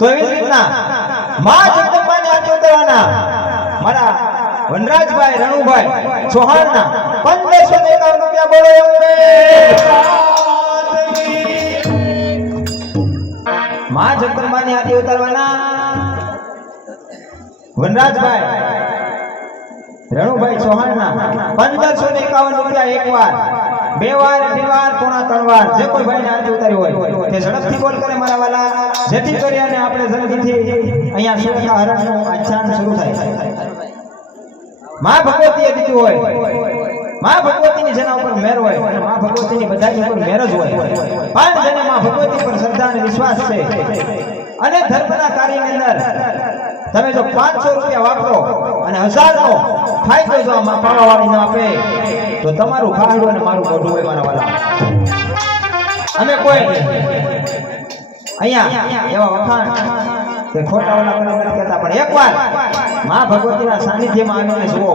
તો એવી જ રીતના માં જગદંબાને આરતી ઉતારવાના મારા વનરાજભાઈ રણુભાઈ ચૌહાણના 1551 રૂપિયા બોલો અંબે માં જગદંબાની આરતી ઉતારવાના વનરાજભાઈ રણુભાઈ ચૌહાણના 1551 રૂપિયા એકવાર, બે વાર, અઢી વાર, પોણા 3 વાર જે કોઈ ભાઈને આરતી ઉતારી હોય તે ઝડપથી બોલ કરે મારા વાલા, જેથી કરી અને આપણે જલ્દીથી અહીંયા સુરતા હરણનું આખ્યાન શરૂ થાય. માં ભગવતીએ દીધું હોય, માં ભગવતીની જેના ઉપર મેર હોય અને માં ભગવતીની બધાની ઉપર મેર જ હોય, પણ જેને માં ભગવતી પર શ્રદ્ધા અને વિશ્વાસ છે અને ધર્મના કાર્યની અંદર તમે જો 500 રૂપિયા વાપરો અને 1000 નો ફાયદો જો આમાં પાવાવાળી ન આપે તો તમારું ખાડું અને મારું મોઢું હોય મારા વાલા. અમે કોઈ અહીંયા એવા વખાણ કે ખોટા ઓલા નથી કહેતા, પણ એકવાર માં ભગવતીના સાનિધ્યમાં આવીને જુઓ.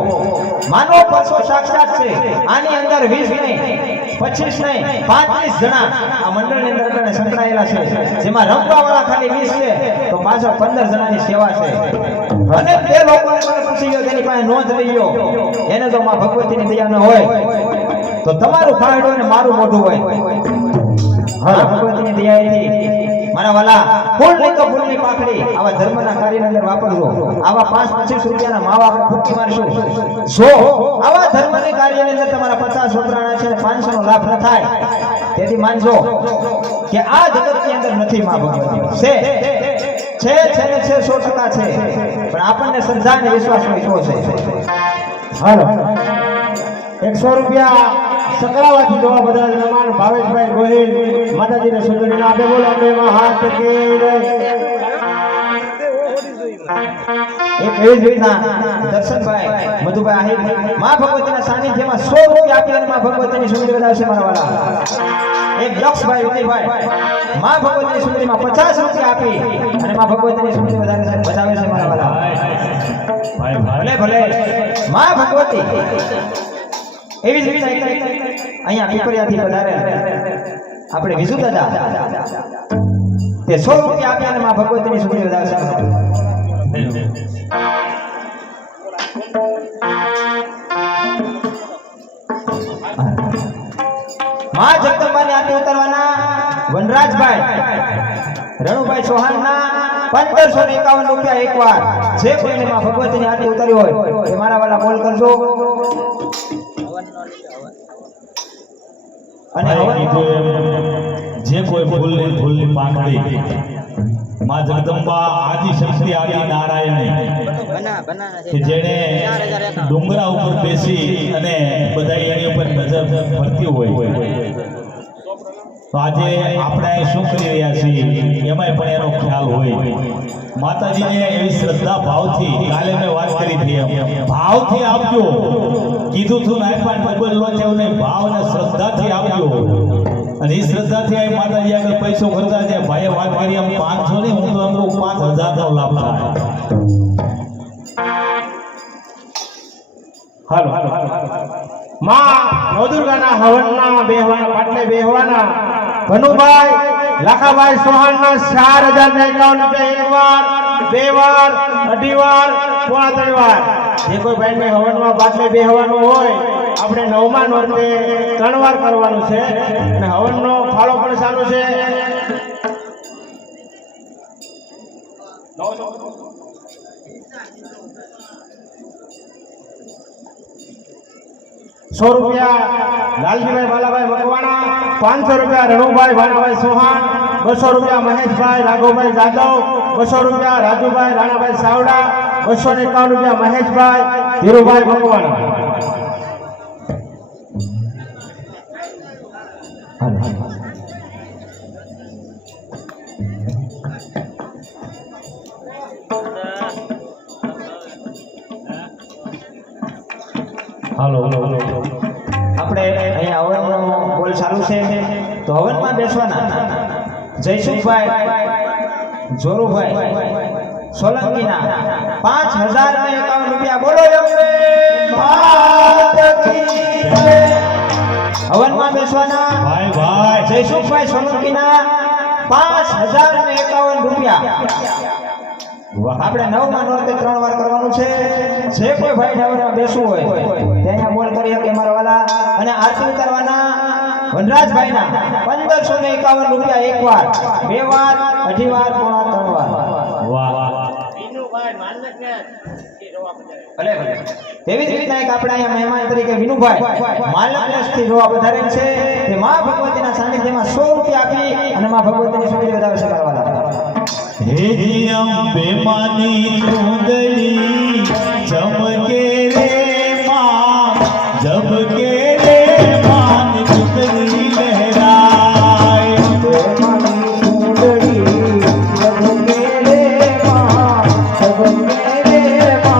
માનવ પરસો સાક્ષાત છે. આની અંદર 20 નહીં, 25 નહીં, 35 જણા આ મંડળની અંદર સંકળાયેલા છે, જેમાં રમવાવાળા ખાલી 20 છે તો પાછળ 15 જણાની સેવા છે. અને તે લોકોને મને પૂછી ગયો, તેની પાસે નોંધ લઈ ગયો, એને જો માં ભગવતીની દયા ન હોય તો તમારું ખાડું અને મારું મોઢું હોય. હા, ભગવતીની દયાથી મારા વાલા ફૂલ નહીં તો ફૂલની પાખડી આવા ધર્મના કાર્યની અંદર વાપરજો. આવા 5-25 રૂપિયાના માવા આપણે ફૂટકી મારશું. જો આવા ધર્મની કાર્યની અંદર તમારા 50 વપરાણા છે અને 500 નો લાભ ન થાય, તેથી માનજો કે આ જગતની અંદર નથી માં ભગવતી. છે 100% છે, પણ આપણને શ્રદ્ધા અને વિશ્વાસ હોય તો છે. હાલો 100 રૂપિયા સકરાવાથી જોવા બધા મહેમાન ભાવેશભાઈ ગોહિલ માતાજીને સુંદરીના આપે બોલો અંબે માં હાથ કી રે. એક એવી જ રીતના દર્શનભાઈ મધુભાઈ આહિર માં ભગવતીના સાનિધ્યમાં 100 રૂપિયા આપી અને માં ભગવતીની સુંદરી વધારશે મારા વાલા. એક યક્ષભાઈ વિજયભાઈ માં ભગવતીની સુંદરીમાં 50 રૂપિયા આપી અને માં ભગવતીની સુંદરી વધારે છે વધાવે છે મારા વાલા. ભલે ભલે માં ભગવતી એવી જ રીતે અહીંયા પીપળિયાથી પધારે આપણે વિજુ દાદા તે 100 રૂપિયા આપ્યા અને માં ભગવતીની સુંદરી વધારશે. માં જગદંબાની આરતી ઉતારવાના વનરાજભાઈ રણુભાઈ ચૌહાણના 1551 રૂપિયા એકવાર. જે કોઈને માં ભગવતીની આરતી ઉતારી હોય એ મારા વાલા બોલ કરજો. અને જે કોઈ ફૂલની પાંખડી માં જગદંબા આદિ શક્તિ આદિ નારાયણી કે જેણે ડુંગરા ઉપર બેસી અને બધા એની ઉપર નજર ફરતી હોય, તો આજે આપણે શું કરી રહ્યા છીએ એમાંય પણ એનો ખ્યાલ હોય. માતાજીને એવી શ્રદ્ધા ભાવથી, કાલે મેં વાત કરી હતી એમ ભાવથી આપજો, કીધું તું ના પણ બદલો છે નહીં, ભાવ અને શ્રદ્ધાથી આપજો. અને એ શ્રદ્ધાથી આ માતાજી આગળ પૈસો ખર્ચા છે. ભાઈએ વાત કરી એમ 500 નહીં, હું તો એમ 5000 નો લાભ થાય. હાલો માં નવદુર્ગાના હવનના બેહવાના પાટલે બેહવાના ભનુભાઈ લાખાભાઈ ચૌહાણના 4051 રૂપિયા એકવાર, બે વાર, અઢી વાર, પોણા 3 વાર. જે કોઈ ભાઈને હવનમાં પાટલે બેહવાનું હોય આપણે 9મા નોરતે 3 વાર કરવાનું છે અને હવનનો ફાળો પણ ચાલુ છે. ₹100 લાલજીભાઈ બાલાભાઈ મકવાણા, 500 રૂપિયા રણુભાઈ ભાણભાઈ ચૌહાણ, 200 રૂપિયા મહેશભાઈ રાઘવભાઈ જાદવ, 200 રૂપિયા રાજુભાઈ રાણાભાઈ સાવડા, 251 રૂપિયા મહેશભાઈ ધીરુભાઈ મકવાણા. હાલો આપણે અહીંયા હવનનો બોલ ચાલુ છે તો હવનમાં બેસવાના જયસુખભાઈ જોરુભાઈ સોલંકીના 5051 રૂપિયા બોલો. હવનમાં બેસવાના ભાઈ જયસુખભાઈ સોલંકીના 5051 રૂપિયા. વાહ. આપણે 9 માં નોરતે 3 વાર કરવાનું છે. જે કોઈ ભાઈ ડાવરમાં બેસવું હોય તે અહીંયા બોલ કરી શકે મારા વાલા. અને આરતી ઉતારવાના વનરાજભાઈના 1551 રૂપિયા એક વાર, બે વાર, અઢી વાર, પોણા 3 વાર. વાહ ભલે ભલે. તેવી જ રીતના એક આપણા અહીંયા મહેમાન તરીકે વિનુભાઈ માલકનેસથી જોવા પધારેલ છે. તે માં ભગવતીના સાનિધ્યમાં 100 રૂપિયા આપી અને માં ભગવતીની સુવિધા વધાવે છે મારા વાલા. હે જી અંબે માની ચૂંદડી ચમકે રે માં, ઝબકે રે માન ચૂંદડી લહેરાય. અંબે માની ચૂંદડી ચમકે રે માં, ઝબકે રે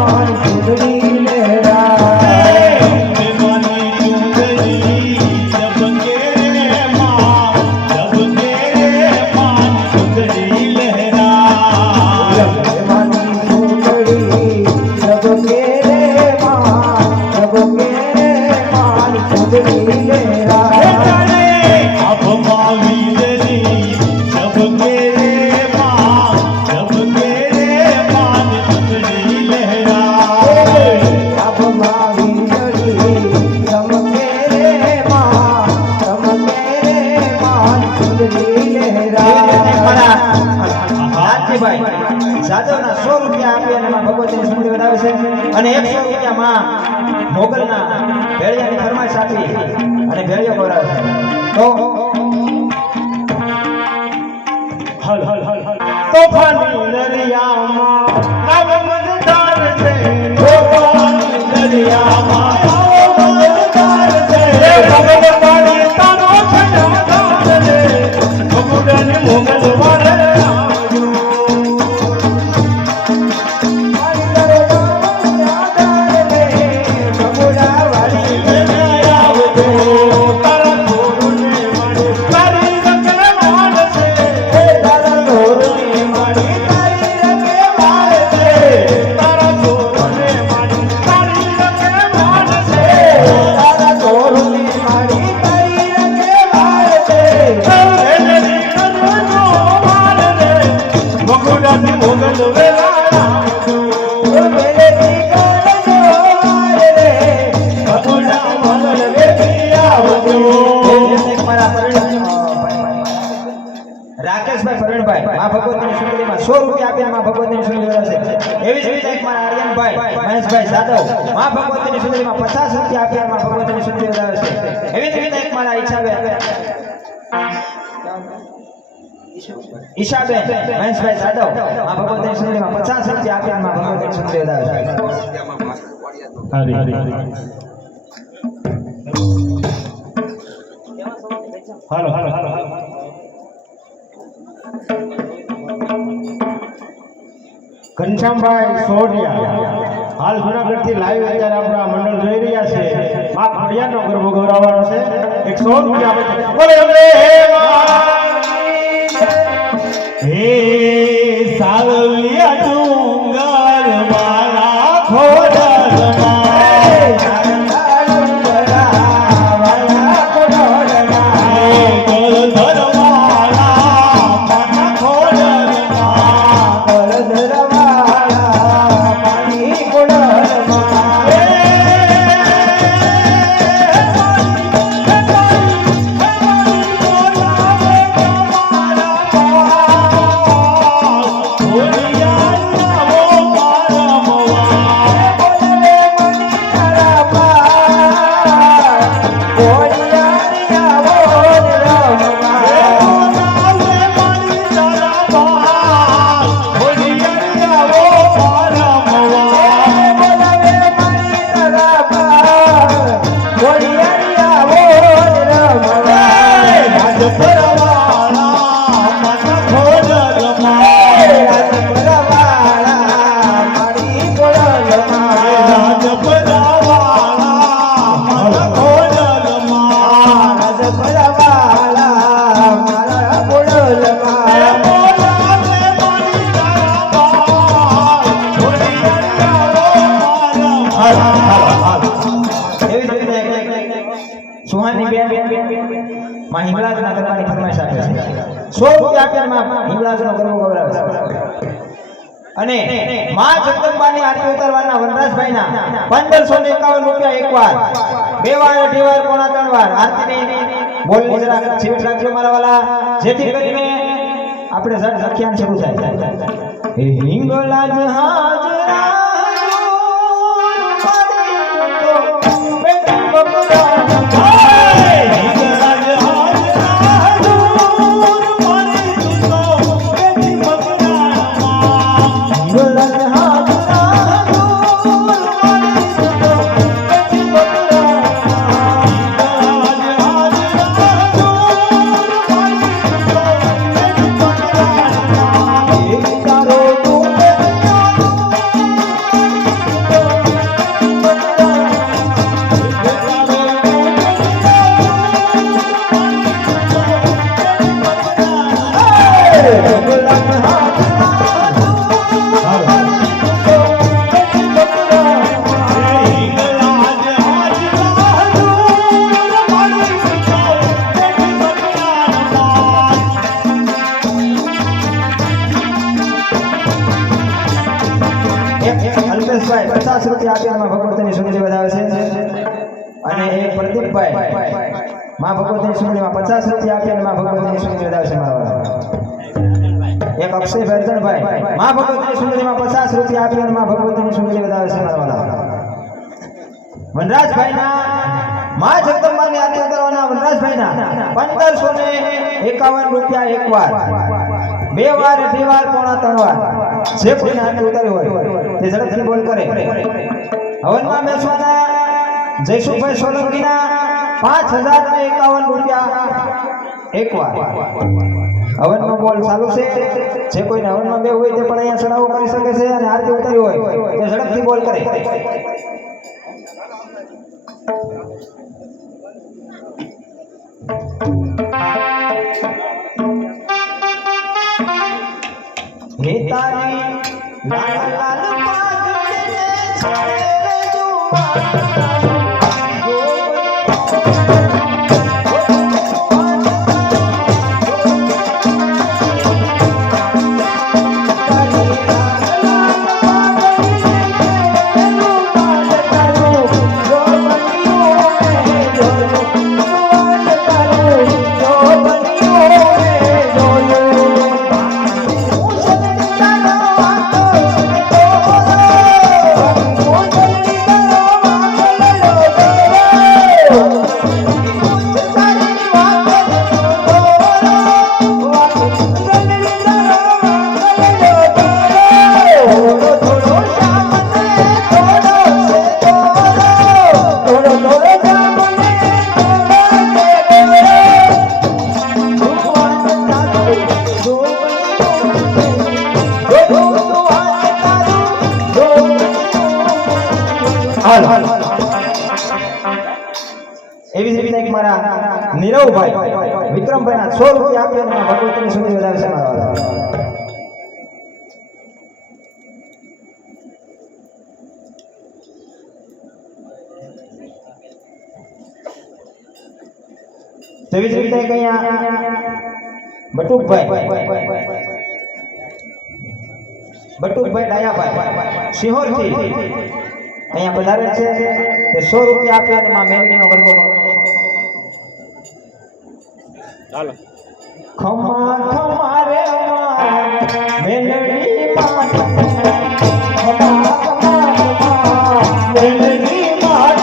માન ચૂંદડી લહેરાય. આભમાં વીજળી ઝબકે રે માં, ઝબકે રે માન ચૂંદડી લહેરાય. લાલજીભાઈ જાદવના 100 રૂપિયા આપી અને માં ભગવતીની સુવિધા વધાવે છે. અને 100 રૂપિયા માં મોગલના ભેળિયાની ફરમાઈશ આપી અને ભેળિયો ખવડાવે છે. તો હલ હલ હલ હલ. તોફાની દરિયામાં નવ મજદાર છે, તોફાની દરિયામાં નવ મજદાર છે. ભગત પાણી તારો છટાદાર છે, ભગુડાની મોગલ વાળે આવજો. તારા છોડને મળે તારી રખે વાળ છે, તારા છોડને મળે તારી રખે વાળ છે, તારા છોડને મળે તારી રખે વાળ છે, તારા છોડને મળે તારી રખે વાળ છે. એલરી નજરનો વાળ રે, ભગુડાથી મોગલ વેલા આવજો. એલરી નજરનો વાળ રે, ભગુડા મોગલ વેલી આવજો. એક મારા રાકેશભાઈ પરણભાઈ માં ભગવતીની સુંદરીમાં 100 રૂપિયા આપીને માં ભગવતીની સુંદરી વધાવે છે. એવી જ રીતે એક મારા આર્યનભાઈ મહેશભાઈ જાદવ માં ભગવતીની સુંદરીમાં 50 રૂપિયા આપીને માં ભગવતીની સુંદરી વધાવે છે. એવી જ રીતે એક મારા ઈચ્છાબેન ઈશાબેન મહેશભાઈ જાદવ માં ભગવતીની સુંદરીમાં 50 રૂપિયા આપીને માં ભગવતીની સુંદરી વધાવે છે. હરી હરી હાલો હાલો હાલો ઘનશ્યામભાઈ સોઢિયા હાલ જુનાગઢથી લાઈવ અત્યારે આપણા મંડળ જોઈ રહ્યા છે. માં ખોડિયારનો ગરબો ગૌરાવવાનો છે. 100 રૂપિયા આપે છે. બોલે બોલે હે સાવલિયા ડુંગર વાળા ખોડલમાં, ગળધર વાળા માના ખોડલમાં, ખોડિયાર 100 રૂપિયા આપીને માં હિંગળાજનો ગરબો ગવરાવે છે. અને માં જગદંબાની આરતી ઉતારવાના વનરાજભાઈના 1551 રૂપિયા એકવાર, બે વાર, અઢી વાર, પોણા 3 વાર આરતીની બોલની જરા જીવત રાખજો મારા વાલા, જેથી કરીને આપણે લખ્યાન શરૂ થાય. હિંગળાજ હાજરા અલ્પેશભાઈ 50 રૂપિયા આપીને ભગવતીની સુંદરી વધાવે છે. અને એક પ્રદીપભાઈ માં ભગવતીની સુંદરીમાં 50 રૂપિયા આપીને માં ભગવતીની સુંદરી વધાવે છે મારા વાળા. એક અક્ષયભાઈ રતનભાઈ માં ભગવતીની સુંદરીમાં 50 રૂપિયા આપીને માં ભગવતીની સુંદરી વધાવે છે મારા વાળા. વનરાજભાઈના માં જગદંબાની આરતી ઉતારવાના વનરાજભાઈના 1551 રૂપિયા એકવાર, બે વાર, અઢી વાર, પોણા 3 વાર જે કોઈને આરતી ઉતારી હોય તે ઝડપથી બોલ કરે. હવનમાં બેસવાના જયસુખભાઈ સોલંકીના 5051 રૂપિયા એકવાર. હવનનો બોલ ચાલુ છે. જે કોઈને હવનમાં બે હોય તે પણ અહીંયા ચડાવો કરી શકે છે અને આરતી ઉતારી હોય તે ઝડપથી બોલ કરે. હે તારી લાલ લાલ પાઘડીને છેડે જુવાન એવી જ રીતે એક મારા નીરવભાઈ વિક્રમભાઈના 100 રૂપિયા આપીને ભગવતીની સુંદરી વધાવે છે મારા વાળા. તેવી જ રીતે અહીંયા બટુકભાઈ ડાયાભાઈ સિહોરથી અહીંયા પધારે છે તે 100 રૂપિયા આપ્યા અને માં મેલડીનો ગરબો. ચાલો ખમા ખમા રે મેલડી માં ખમા ખમા મેલડી માં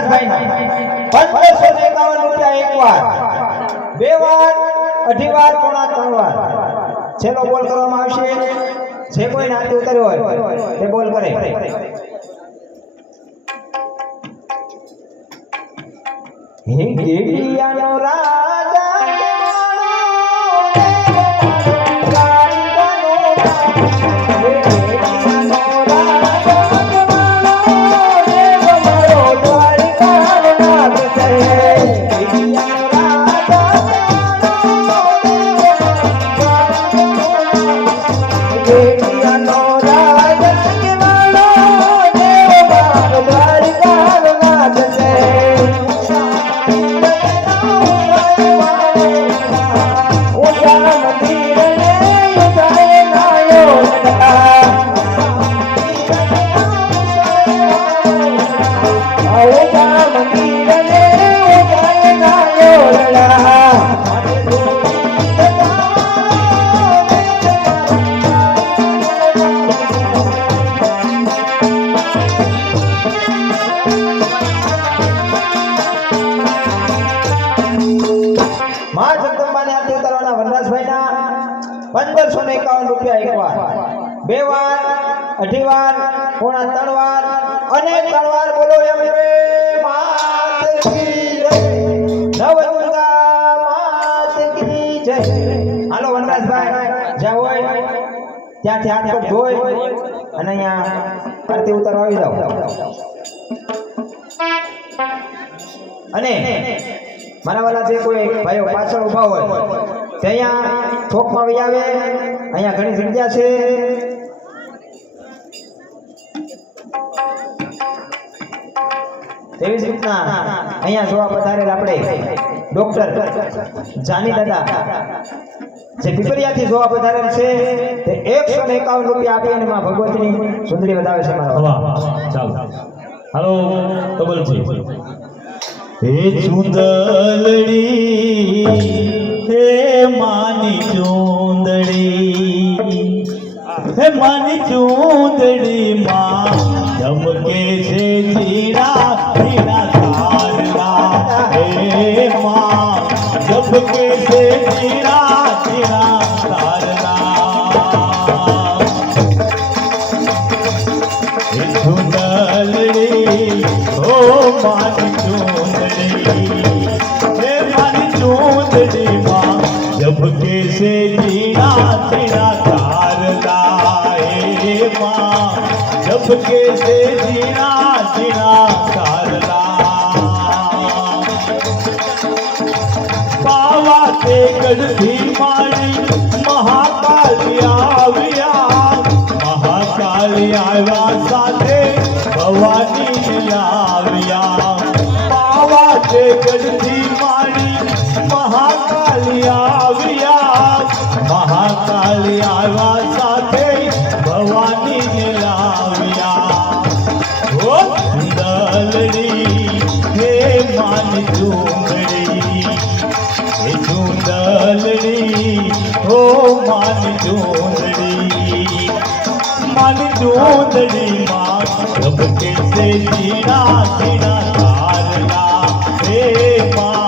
વનરાજભાઈના 1551 રૂપિયા એકવાર, બે વાર, અઢી વાર, પોણા 3 વાર છેલ્લો બોલ કરવામાં આવશે. જે કોઈ નાતી ઉતર્યો હોય તે બોલ કરે. હે ગેડિયાનો રાજા કેવાણો, દ્વારિકાનો હે ગેડિયાનો રાજા કેવાણો, દેવ મારો દ્વારિકાનો નાથ છે. ગેડિયાનો રાજા કેવાણો, રાજા કેવાણો, દેવ મારો દ્વારિકાનો નાથ છે. મા જગદંબાને આરતી ઉતારવાના વનરાજભાઈના 1551 રૂપિયા એકવાર, બે વાર, અઢી વાર, પોણા 3 વાર અને 3 વાર બોલો એમ રે માત કી જય, નવદુર્ગા માત કી જય. હાલો વનરાજભાઈ, જ્યાં હોય ત્યાંથી હાથ પગ ધોઈ અને અહીંયા આરતી ઉતારવા આવી જાઓ. અને મારા વાલા જે કોઈ ભાઈઓ પાછળ ઊભા હોય તે અહીંયા ચોકમાં આવી આવે. અહીંયા ઘણી જગ્યા છે. તેવી જ રીતના અહીંયા જોવા પધારેલ આપણે ડોક્ટર જાની દાદા જે પીપરિયાથી જોવા પધારેલ છે તે 151 રૂપિયા આપી અને માં ભગવતીની સુંદરી વધાવે છે. મારા વાહ, ચાલો હાલો કબલજી. હે ચુંદડી, હે માની ચુંદડી, હે માની ચુંદડી માં ચમકે છે જીરા જીરા તારના. હે માં ચમકે છે જીરા જીરા તારના. હે ચુંદડી, ઓ માની ચુંદડી, હે માની ચુંદડી માં ચમકે છે જીરા જીરા તારના. હે માં ચમકે છે જીરા જીરા તારના. પાવા તે ગઢથી મારી મહાકાળી આવ્યા, મહાકાળી આવ્યા સાથે ભવાની આવ્યા. પાવા તે ગઢથી મારી મહાકાળી આવ્યા, મહાકાળી આવ્યા સાથે ભવાની લાવ્યા. ઓ ચુંદડી, હે માની ચુંદડી, હે ચુંદડી, ઓ માની ચુંદડી, માની ચુંદડી માં ચમકે છે જીરા જીરા તારના. હે માં